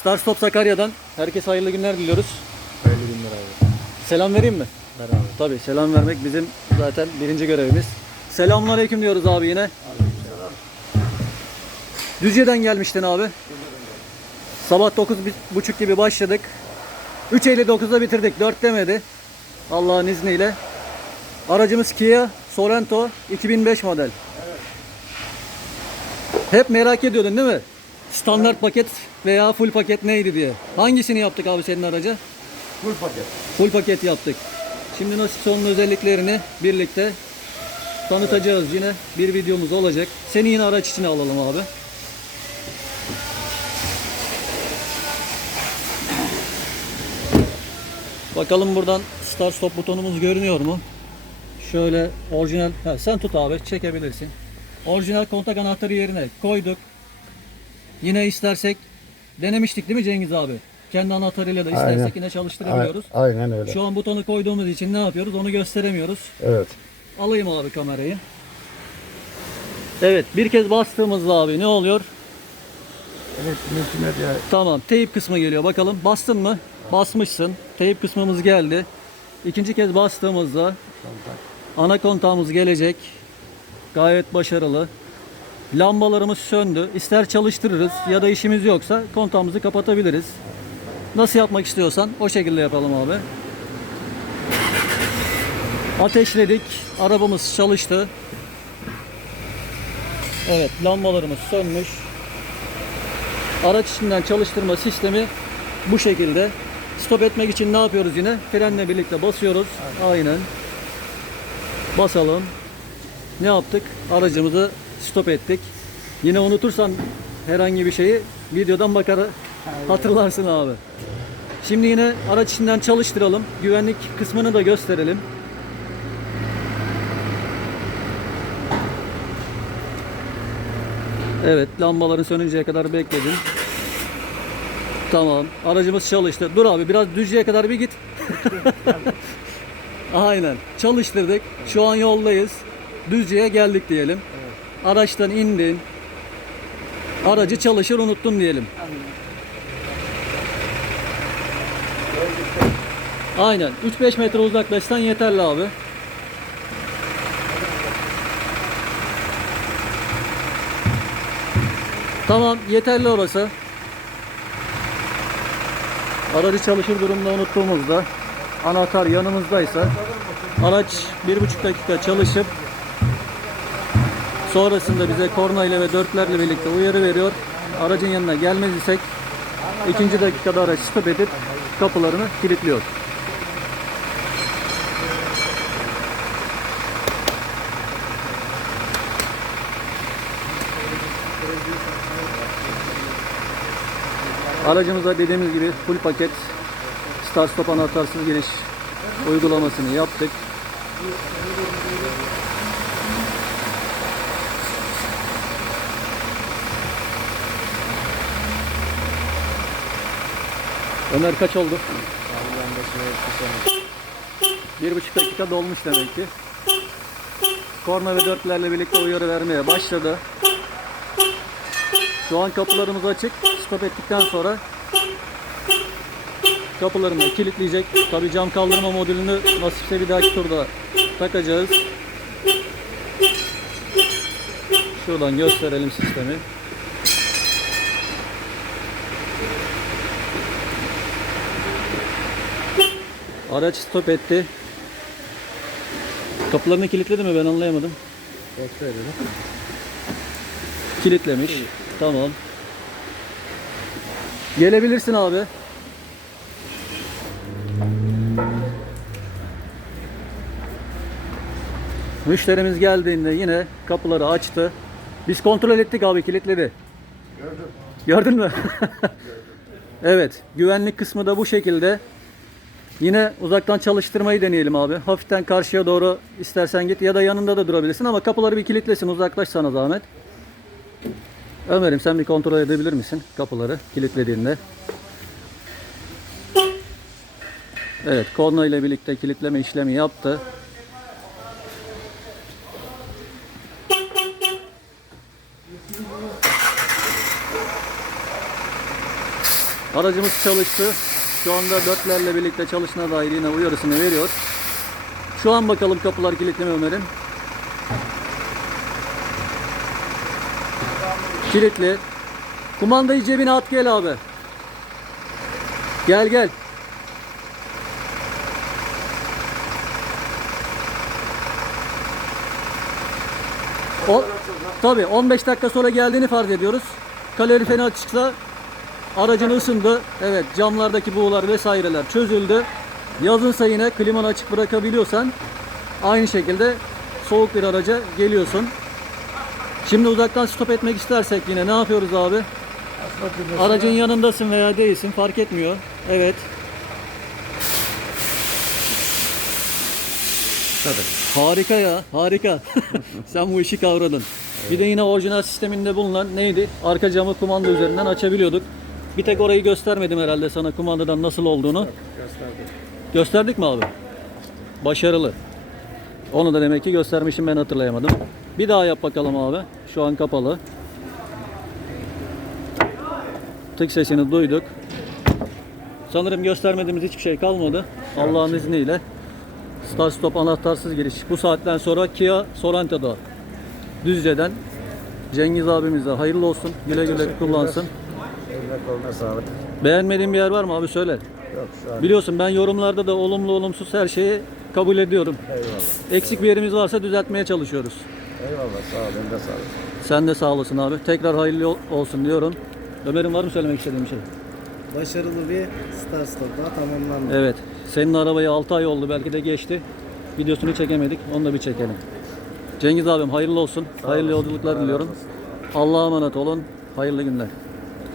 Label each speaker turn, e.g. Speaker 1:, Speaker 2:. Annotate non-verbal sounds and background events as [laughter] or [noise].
Speaker 1: Star Stop Sakarya'dan herkese hayırlı günler diliyoruz.
Speaker 2: Hayırlı günler abi.
Speaker 1: Selam vereyim mi?
Speaker 2: Ver abi.
Speaker 1: Tabii selam vermek bizim zaten birinci görevimiz. Selamünaleyküm diyoruz abi yine. Düzce'den gelmiştin abi. Sabah 9.30 gibi başladık. 3.59'da bitirdik. 4 demedi. Allah'ın izniyle. Aracımız Kia Sorento 2005 model. Hep merak ediyordun değil mi? Standart paket veya full paket neydi diye. Hangisini yaptık abi senin araca?
Speaker 2: Full paket.
Speaker 1: Full paket yaptık. Şimdi nasipse onun özelliklerini birlikte tanıtacağız yine. Bir videomuz olacak. Seni yine araç içine alalım abi. Bakalım buradan start stop butonumuz görünüyor mu? Şöyle orijinal, ha, sen tut abi çekebilirsin. Orijinal kontak anahtarı yerine koyduk. Yine istersek denemiştik değil mi Cengiz abi? Kendi anahtarıyla da istersek
Speaker 2: Aynen.
Speaker 1: yine çalıştırabiliyoruz.
Speaker 2: A- Aynen öyle.
Speaker 1: Şu an butonu koyduğumuz için ne yapıyoruz onu gösteremiyoruz.
Speaker 2: Evet.
Speaker 1: Alayım abi kamerayı. Evet bir kez bastığımızda abi ne oluyor?
Speaker 2: Evet multimedya
Speaker 1: Tamam teyip kısmı geliyor bakalım bastın mı? Basmışsın. Teyip kısmımız geldi. İkinci kez bastığımızda ana kontağımız gelecek. Gayet başarılı. Lambalarımız söndü. İster çalıştırırız ya da işimiz yoksa kontağımızı kapatabiliriz. Nasıl yapmak istiyorsan o şekilde yapalım abi. Ateşledik. Arabamız çalıştı. Evet lambalarımız sönmüş. Araç içinden çalıştırma sistemi bu şekilde. Stop etmek için ne yapıyoruz yine? Frenle birlikte basıyoruz. Aynen. Basalım. Ne yaptık? Aracımızı stop ettik. Yine unutursan herhangi bir şeyi videodan bakar hatırlarsın abi. Şimdi yine araç içinden çalıştıralım. Güvenlik kısmını da gösterelim. Evet, lambaların sönünceye kadar bekledim. Tamam, aracımız çalıştı. Dur abi biraz Düzce'ye kadar bir git. [laughs] Aynen, çalıştırdık. Şu an yoldayız. Düzce'ye geldik diyelim. Araçtan indin. Aracı çalışır unuttun diyelim. Aynen. 3-5 metre uzaklaşsan yeterli abi. Tamam yeterli orası. Aracı çalışır durumda unuttuğumuzda anahtar yanımızdaysa araç bir buçuk dakika çalışıp sonrasında bize korna ile ve dörtlerle birlikte uyarı veriyor. Aracın yanına gelmez isek ikinci dakikada araç stop edip kapılarını kilitliyor. Aracımıza dediğimiz gibi full paket start stop anahtarsız giriş uygulamasını yaptık. Ömer kaç oldu? Bir buçuk dakika dolmuş demek ki. Korna ve dörtlerle birlikte uyarı vermeye başladı. Şu an kapılarımız açık. Stop ettikten sonra kapılarını kilitleyecek. Tabi cam kaldırma modülünü nasipse bir dahaki turda takacağız. Şuradan gösterelim sistemi. Araç stop etti. Kapılarını kilitledi mi ben anlayamadım.
Speaker 2: Kontrol edelim.
Speaker 1: Kilitlemiş. Tamam. Gelebilirsin abi. Müşterimiz geldiğinde yine kapıları açtı. Biz kontrol ettik abi kilitledi.
Speaker 2: Gördüm.
Speaker 1: Gördün mü? [laughs] evet. Güvenlik kısmı da bu şekilde. Yine uzaktan çalıştırmayı deneyelim abi. Hafiften karşıya doğru istersen git ya da yanında da durabilirsin ama kapıları bir kilitlesin uzaklaş sana zahmet. Ömer'im sen bir kontrol edebilir misin kapıları kilitlediğinde? Evet korna ile birlikte kilitleme işlemi yaptı. Aracımız çalıştı. Şu anda dörtlerle birlikte çalışına dair yine uyarısını veriyor. Şu an bakalım kapılar kilitli mi Ömer'im? Kilitli. Kumandayı cebine at gel abi. Gel gel. O, tabii 15 dakika sonra geldiğini farz ediyoruz. Kaloriferi açıksa aracın ısındı. Evet camlardaki buğular vesaireler çözüldü. Yazınsa yine klimanı açık bırakabiliyorsan aynı şekilde soğuk bir araca geliyorsun. Şimdi uzaktan stop etmek istersek yine ne yapıyoruz abi? Aracın yanındasın veya değilsin fark etmiyor. Evet.
Speaker 2: Tabii.
Speaker 1: Harika ya, harika. [laughs] Sen bu işi kavradın. Bir de yine orijinal sisteminde bulunan neydi? Arka camı kumanda üzerinden açabiliyorduk. Bir tek orayı göstermedim herhalde sana kumandadan nasıl olduğunu.
Speaker 2: Gösterdim.
Speaker 1: Gösterdik mi abi? Başarılı. Onu da demek ki göstermişim ben hatırlayamadım. Bir daha yap bakalım abi. Şu an kapalı. Tık sesini duyduk. Sanırım göstermediğimiz hiçbir şey kalmadı. Allah'ın izniyle. Start stop anahtarsız giriş. Bu saatten sonra Kia Sorrento'da Düzce'den Cengiz abimize hayırlı olsun. Güle güle kullansın.
Speaker 2: Koluna sağlık.
Speaker 1: Beğenmediğin bir yer var mı abi söyle.
Speaker 2: Yok şu an.
Speaker 1: Biliyorsun ben yorumlarda da olumlu olumsuz her şeyi kabul ediyorum.
Speaker 2: Eyvallah.
Speaker 1: Eksik bir yerimiz varsa düzeltmeye çalışıyoruz.
Speaker 2: Eyvallah sağ ol. Eline sağlık.
Speaker 1: Sen de sağ olasın abi. Tekrar hayırlı ol- olsun diyorum. Ömer'in var mı söylemek istediğin bir şey?
Speaker 3: Başarılı bir start stop daha tamamlandı.
Speaker 1: Evet. Senin arabayı 6 ay oldu belki de geçti. Videosunu çekemedik. Onu da bir çekelim. Cengiz abim hayırlı olsun. hayırlı
Speaker 2: olasın.
Speaker 1: yolculuklar
Speaker 2: Allah
Speaker 1: diliyorum.
Speaker 2: olsun.
Speaker 1: Allah'a emanet olun. Hayırlı günler.